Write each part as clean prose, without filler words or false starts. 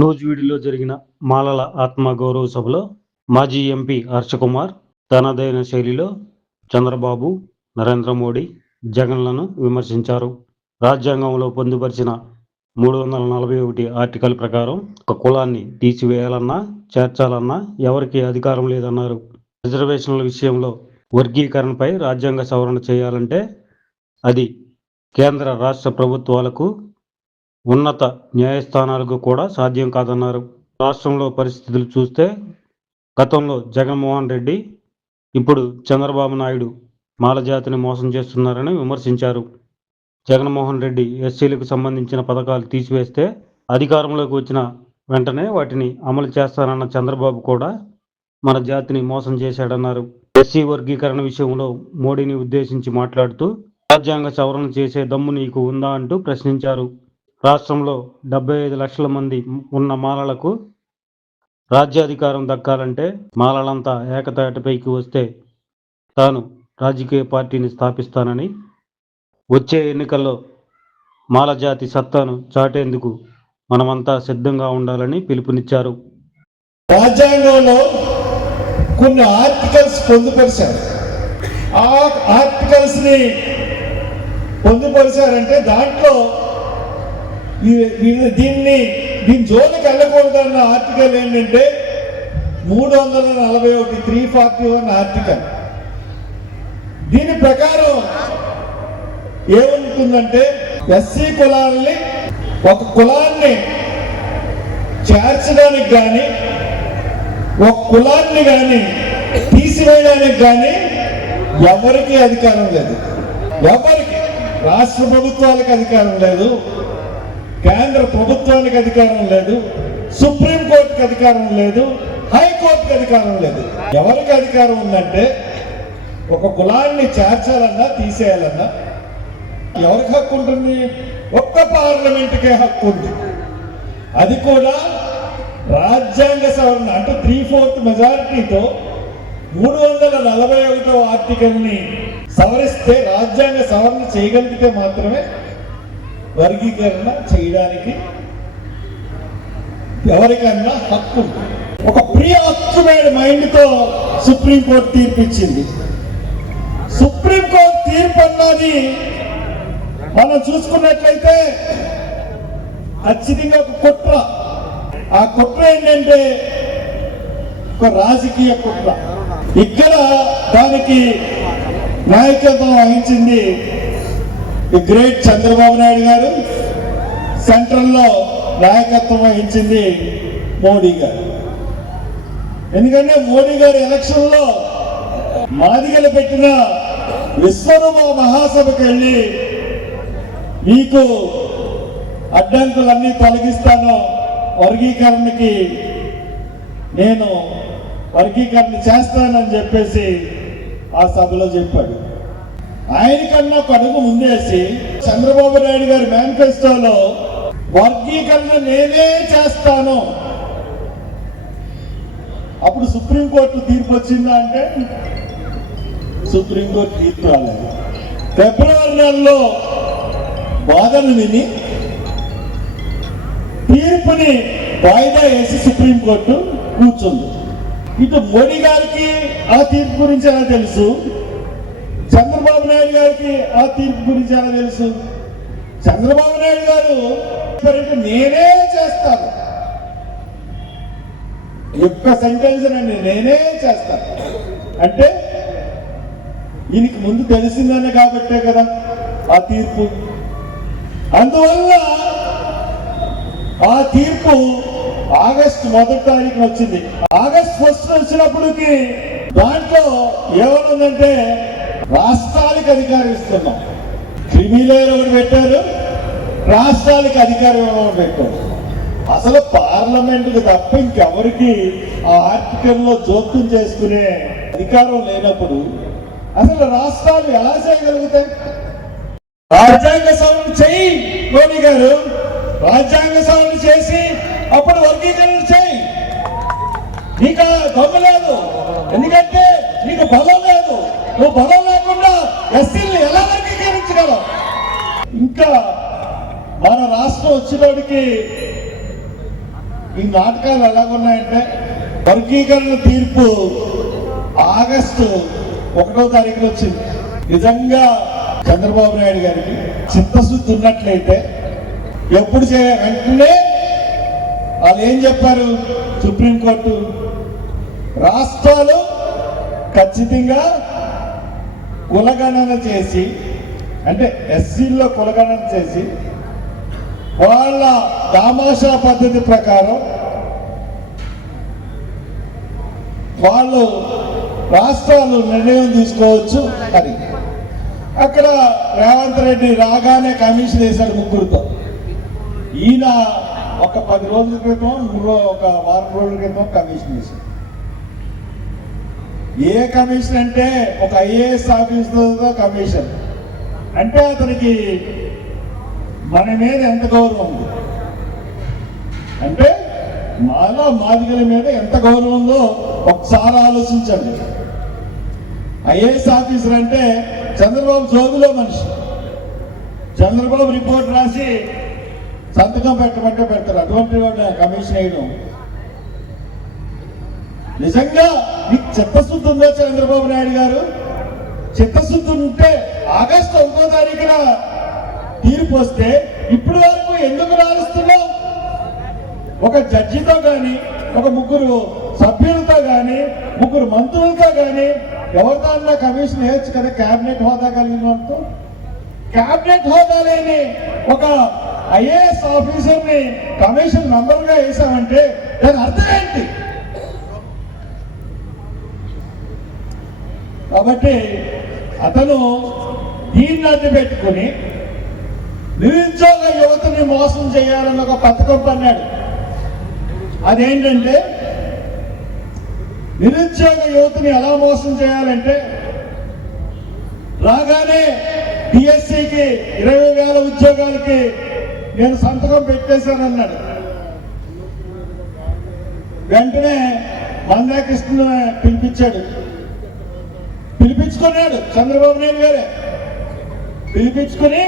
నూజివీడులో జరిగిన మాలల ఆత్మగౌరవ సభలో మాజీ ఎంపీ హర్షకుమార్ తనదైన శైలిలో చంద్రబాబు, నరేంద్ర మోడీ, జగన్లను విమర్శించారు. రాజ్యాంగంలో పొందుపరిచిన 341 ఆర్టికల్ ప్రకారం ఒక కులాన్ని తీసివేయాలన్నా, చేర్చాలన్నా ఎవరికీ అధికారం లేదన్నారు. రిజర్వేషన్ల విషయంలో వర్గీకరణపై రాజ్యాంగ సవరణ చేయాలంటే అది కేంద్ర, రాష్ట్ర ప్రభుత్వాలకు, ఉన్నత న్యాయస్థానాలకు కూడా సాధ్యం కాదన్నారు. రాష్ట్రంలో పరిస్థితులు చూస్తే గతంలో జగన్మోహన్ రెడ్డి, ఇప్పుడు చంద్రబాబు నాయుడు మాల జాతిని మోసం చేస్తున్నారని విమర్శించారు. జగన్మోహన్ రెడ్డి ఎస్సీలకు సంబంధించిన పథకాలు తీసివేస్తే అధికారంలోకి వచ్చిన వెంటనే వాటిని అమలు చేస్తానన్న చంద్రబాబు కూడా మన జాతిని మోసం చేశాడన్నారు. ఎస్సీ వర్గీకరణ విషయంలో మోడీని ఉద్దేశించి మాట్లాడుతూ రాజ్యాంగ సవరణ చేసే దమ్ము నీకు ఉందా అంటూ ప్రశ్నించారు. రాష్ట్రంలో 75 లక్షల మంది ఉన్న మాలలకు రాజ్యాధికారం దక్కాలంటే మాలలంతా ఏకతాటిపైకి వస్తే తాను రాజకీయ పార్టీని స్థాపిస్తానని, వచ్చే ఎన్నికల్లో మాల జాతి సత్తాను చాటేందుకు మనమంతా సిద్ధంగా ఉండాలని పిలుపునిచ్చారు. రాజ్యాంగంలో కొన్ని ఆర్టికల్స్ పొందుపరిచారు. ఆ ఆర్టికల్స్ ని పొందుపరిచారంటే దాంట్లో దీని జోలికి వెళ్ళకూడదన్న ఆర్టికల్ ఏంటంటే 341 341 ఆర్టికల్. దీని ప్రకారం ఏముంటుందంటే ఎస్సీ కులాలని, ఒక కులాన్ని చేర్చడానికి కానీ, ఒక కులాన్ని కానీ తీసివేయడానికి కానీ ఎవరికి అధికారం లేదు. ఎవరికి, రాష్ట్ర ప్రభుత్వాలకు అధికారం లేదు, కేంద్ర ప్రభుత్వానికి అధికారం లేదు, సుప్రీంకోర్టుకి అధికారం లేదు, హైకోర్టుకి అధికారం లేదు. ఎవరికి అధికారం ఉందంటే ఒక కులాన్ని చేర్చాలన్నా తీసేయాలన్నా ఎవరికి హక్కు ఉంటుంది? ఒక్క పార్లమెంటుకే హక్కు ఉంది. అది కూడా రాజ్యాంగ సవరణ అంటే 3/4 మెజారిటీతో 341వ ఆర్టికల్ని సవరిస్తే, రాజ్యాంగ సవరణ చేయగలిగితే మాత్రమే వర్గీకరణ చేయడానికి ఎవరికన్నా హక్కు. ఒక ప్రీ ఆక్యుపైడ్ మైండ్తో సుప్రీంకోర్టు తీర్పు ఇచ్చింది. సుప్రీంకోర్టు తీర్పు అన్నది మనం చూసుకున్నట్లయితే ఖచ్చితంగా ఒక కుట్ర. ఆ కుట్ర ఏంటంటే ఒక రాజకీయ కుట్ర. ఇక్కడ దానికి నాయకత్వం వహించింది ది గ్రేట్ చంద్రబాబు నాయుడు గారు, సెంట్రల్లో నాయకత్వం వహించింది మోడీ గారు. ఎందుకంటే మోడీ గారు ఎలక్షన్లో మాదిగలు పెట్టిన విశ్వరూప మహాసభకు వెళ్ళి మీకు అడ్డంకులన్నీ తొలగిస్తాను, వర్గీకరణకి నేను వర్గీకరణ చేస్తానని చెప్పేసి ఆ సభలో చెప్పాడు. ఆయనకన్నా ఒక అడుగు ముందేసి చంద్రబాబు నాయుడు గారి మేనిఫెస్టోలో వర్గీకరణ నేనే చేస్తాను. అప్పుడు సుప్రీంకోర్టు తీర్పు వచ్చిందా అంటే సుప్రీంకోర్టు తీర్పు రాలేదు. ఫిబ్రవరి నెలలో వాదన విని తీర్పుని వాయిదా వేసి సుప్రీంకోర్టు కూర్చుంది. ఇటు మోడీ గారికి ఆ తీర్పు గురించి ఎలా తెలుసు, చంద్రబాబు నాయుడు గారికి ఆ తీర్పు గురించి ఎలా తెలుసు? చంద్రబాబు నాయుడు గారు నేనే చేస్తాను, ఒక్క సెంటెన్స్ అండి, నేనే చేస్తాను అంటే ఈయనకి ముందు తెలిసిందనే కాబట్టే కదా ఆ తీర్పు. అందువల్ల ఆ తీర్పు ఆగస్టు 1వ తారీఖున వచ్చింది. ఆగస్టు 1 వచ్చినప్పటికి దాంట్లో ఏమనుందంటే రాష్ట్రాలకు అధికారం ఇస్తున్నాం. క్రిమిలేయర్ ఒకటి పెట్టారు, రాష్ట్రాలకు అధికారం ఇవ్వడం పెట్టారు. అసలు పార్లమెంటుకు తప్ప ఇంకెవరికి ఆ ఆర్టికల్లో జోక్యం చేసుకునే అధికారం లేనప్పుడు అసలు రాష్ట్రాలు ఎలా చేయగలుగుతాయి? రాజ్యాంగ సవరణ చేయి మోడీ గారు, రాజ్యాంగ సవరణ చేసి అప్పుడు వర్గీకరణ చేయి. నీకు దమ్ము లేదు, ఎందుకంటే నీకు బలం లేదు. నువ్వు బలం లేకుండా ఎస్సీలు ఎలా వర్గీకరించగలవు? ఇంకా మన రాష్ట్రం వచ్చినోడికి ఈ నాటకాలు ఎలాగున్నాయంటే వర్గీకరణ తీర్పు ఆగస్టు 1వ తారీఖున వచ్చింది. నిజంగా చంద్రబాబు నాయుడు గారికి చిత్తశుద్ధి ఉన్నట్లయితే ఎప్పుడు వెంటనే వాళ్ళు ఏం చెప్పారు, సుప్రీంకోర్టు రాష్ట్రాలు ఖచ్చితంగా కులగణన చేసి, అంటే ఎస్సీల్లో కులగణన చేసి వాళ్ళ దామాషా పద్ధతి ప్రకారం వాళ్ళు రాష్ట్రాలు నిర్ణయం తీసుకోవచ్చు అని. అక్కడ రేవంత్ రెడ్డి రాగానే కమిషన్ వేశాడు ముగ్గురుతో. ఈయన ఒక 10 రోజుల క్రితం, ఒక వారం రోజుల క్రితం కమిషన్ వేశాడు. ఏ కమిషన్ అంటే ఒక ఐఏఎస్ ఆఫీసర్తో కమిషన్. అంటే అతనికి మన మీద ఎంత గౌరవం ఉంది, అంటే మాలో మాదిగల మీద ఎంత గౌరవం ఉందో ఒకసారి ఆలోచించండి. ఐఏఎస్ ఆఫీసర్ అంటే చంద్రబాబు జోబులో మనిషి. చంద్రబాబు రిపోర్ట్ రాసి సంతకం పెట్టమంటే పెడతారు. అటువంటి కమిషన్ వేయడం నిజంగా మీకు చిత్తశుద్ధి ఉందో చంద్రబాబు నాయుడు గారు? చిత్తశుద్ధి ఉంటే ఆగస్టు 1వ తారీఖున తీర్పు వస్తే ఇప్పుడు వరకు ఎందుకు రాలుస్తున్నావు? ఒక జడ్జితో కానీ, ఒక 3 సభ్యులతో కానీ, 3 మంత్రులతో కానీ ఎవరితో అన్నా కమిషన్ వేయచ్చు కదా. క్యాబినెట్ హోదా కలిగిన వారితో. క్యాబినెట్ హోదా లేని ఒక ఐఏఎస్ ఆఫీసర్ని కమిషన్ మెంబర్గా వేసామంటే దాని అర్థం ఏంటి? కాబట్టి అతను దీన్ని అడ్డు పెట్టుకుని నిరుద్యోగ యువతని మోసం చేయాలని ఒక పథకం పన్నాడు. అదేంటంటే నిరుద్యోగ యువతని ఎలా మోసం చేయాలంటే రాగానే డిఎస్సికి 20,000 ఉద్యోగాలకి నేను సంతకం పెట్టేశానన్నాడు. వెంటనే మందాకృష్ణ పిలిపించుకున్నాడు చంద్రబాబు నాయుడు గారే. పిలిపించుకుని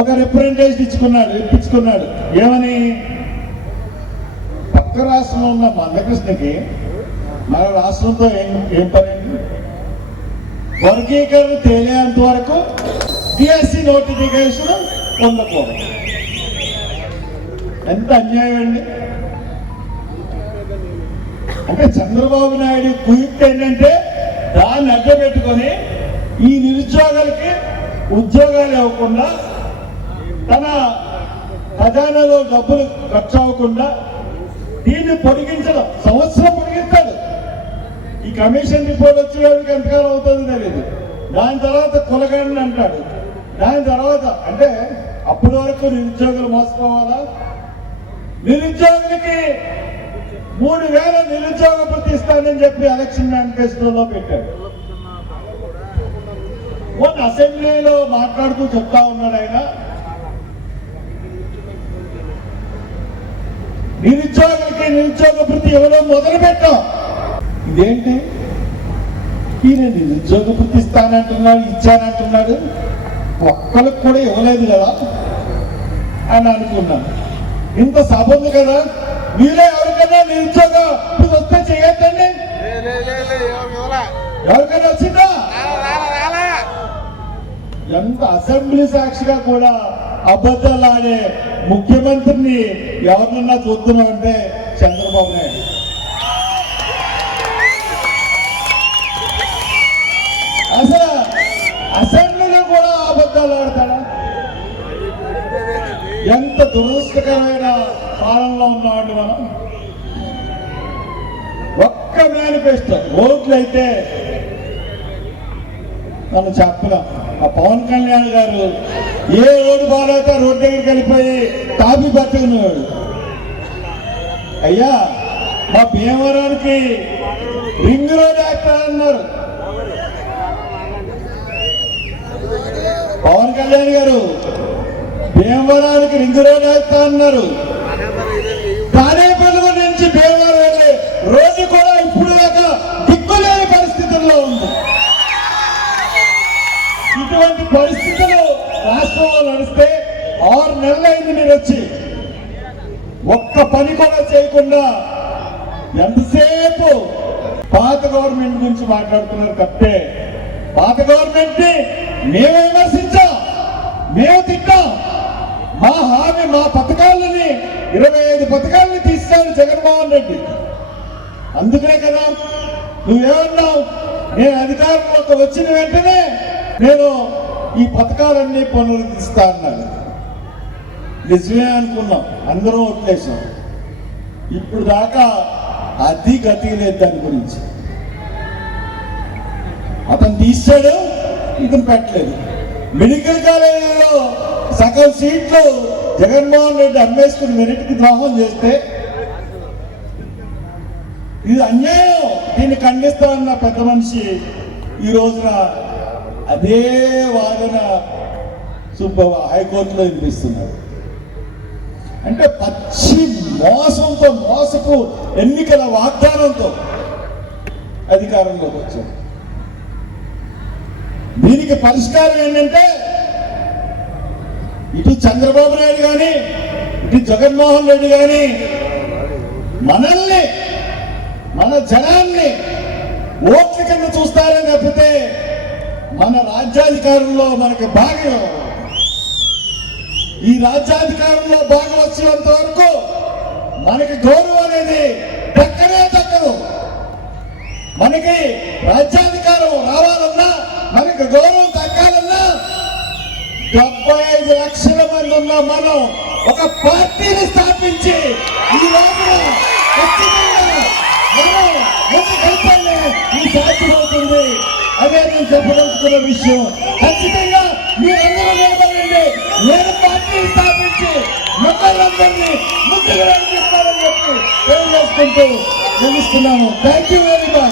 ఒక రిప్రజెంటేషన్ ఇప్పించుకున్నాడు. ఏమని? పక్క రాష్ట్రంలో ఉన్న మందకృష్ణకి మన రాష్ట్రంతో ఏం పని? వర్గీకరణ తేలేంత వరకు డిఎస్సి నోటిఫికేషన్ పొందకూడదు. ఎంత అన్యాయం అండి! అంటే చంద్రబాబు నాయుడు కుయుక్తి ఏంటంటే దాన్ని అడ్డపెట్టుకొని ఈ నిరుద్యోగులకి ఉద్యోగాలు ఇవ్వకుండా, తన ఖజానాలో డబ్బులు ఖర్చు అవ్వకుండా దీన్ని పొడిగించడం. సంవత్సరం పొడిగిస్తాడు. ఈ కమిషన్ రిపోర్ట్ వచ్చేవాడికి ఎంతకాలం అవుతుందో తెలియదు. దాని తర్వాత కులగణన అంటాడు. దాని తర్వాత అంటే అప్పటి వరకు నిరుద్యోగులు మోసపోవాలా? నిరుద్యోగులకి 3,000 నిరుద్యోగ భృతి ఇస్తానని చెప్పి ఎలక్షన్ మేనిఫెస్టోలో పెట్టాడు. మొన్న అసెంబ్లీలో మాట్లాడుతూ చెప్తా ఉన్నాడు ఆయన, నిరుద్యోగులకి నిరుద్యోగ భృతి ఇవ్వడం మొదలు పెట్టాం. ఇదేంటి? ఈయన నిరుద్యోగ భృతి ఇచ్చానంటున్నాడు, ఒక్కరికి కూడా ఇవ్వలేదు కదా అని అనుకున్నాను. ఇంత సభ ఉంది కదా, మీరే ఎవరికైనా నిరుద్యోగ భృతి వస్తే చేయొద్దండి. ఎవరికైనా వచ్చిందా? ఎంత అసెంబ్లీ సాక్షిగా కూడా అబద్ధాలు ఆడే ముఖ్యమంత్రిని ఎవరినన్నా చూస్తున్నామంటే చంద్రబాబు నాయుడు. అసలు అసెంబ్లీలో కూడా అబద్ధాలు ఆడతాడా? ఎంత దురదృష్టకరమైన పాలనలో ఉన్నామండి మనం. ఒక్క మేనిఫెస్టో ఓట్లు అయితే మనం చెప్పలేం. ఆ పవన్ కళ్యాణ్ గారు ఏ ఓటు బాగాలేక రోడ్డు దగ్గరికి వెళ్ళిపోయి కాపీ పట్టుకునేవాడు. అయ్యా మా భీమవరానికి రింగ్ రోడ్ వేస్తానన్నారు. పవన్ కళ్యాణ్ గారు భీమవరానికి రింగ్ రోడ్ వేస్తా అన్నారు. తాడేపల్లి నుంచి భీమవరం వెళ్ళే రోడ్డు కూడా ఇప్పుడు దాకా దిక్కులేని పరిస్థితుల్లో ఉంది. ఇటువంటి పరిస్థితులు రాష్ట్రంలో నడిస్తే 6 నెలలైంది మీరు వచ్చి. ఒక్క పని కూడా చేయకుండా ఎంతసేపు పాత గవర్నమెంట్ గురించి మాట్లాడుతున్నారు తప్పే. పాత గవర్నమెంట్ ని మేము విమర్శించాం, మేము తిట్టాం. మా హామీ, మా పథకాలని 25 పథకాలని తీశాడు జగన్మోహన్ రెడ్డి. అందుకనే కదా నువ్వేమన్నావు, నేను అధికారంలోకి వచ్చిన వెంటనే నేను ఈ పథకాలన్నీ పునరుద్ధరిస్తా అన్నాడు. నిజమే అనుకున్నాం, అందరం ఓట్లేసాం. ఇప్పుడు దాకా అది గతి లేదు దాని గురించి. అతను తీశాడు, ఇతను పెట్టలేదు. మెడికల్ కాలేజీలో సగం సీట్లు జగన్మోహన్ రెడ్డి అమ్మేసుకుని మెరిట్కి ద్రోహం చేస్తే ఇది అన్యాయం, దీన్ని ఖండిస్తామన్న పెద్ద మనిషి ఈ రోజున అదే వాదన హైకోర్టులో వినిపిస్తున్నారు. అంటే పచ్చి మోసంతో, మోసపు ఎన్నికల వాగ్దానంతో అధికారంలోకి వచ్చారు. దీనికి పరిష్కారం ఏంటంటే ఇటు చంద్రబాబు నాయుడు కానీ ఇటు జగన్మోహన్ రెడ్డి కానీ మనల్ని, మన జనాన్ని ఓట్ల కింద చూస్తారని తప్పితే మన రాజ్యాధికారంలో మనకి భాగం, ఈ రాజ్యాధికారంలో భాగం వచ్చేంత వరకు మనకి గౌరవం అనేది దక్కనే దక్కదు. మనకి రాజ్యాధికారం రావాలన్నా, మనకి గౌరవం దక్కాలన్నా 75 లక్షల మంది ఉన్న మనం ఒక పార్టీని స్థాపించి ఈ రోజున ఖచ్చితంగా మనం ముందుకెళ్తేనే ఈ సాధ్యమవుతుంది. అదే నేను చెప్పదలుచుకున్న విషయం. ఖచ్చితంగా మీరందరూ నిలబడండి. నేను పార్టీని స్థాపించి మిమ్మల్ని ముందుకు నడిపిస్తానని చెప్పి తెలియజేసుకుంటూ ముగిస్తున్నాను. Thank you very much.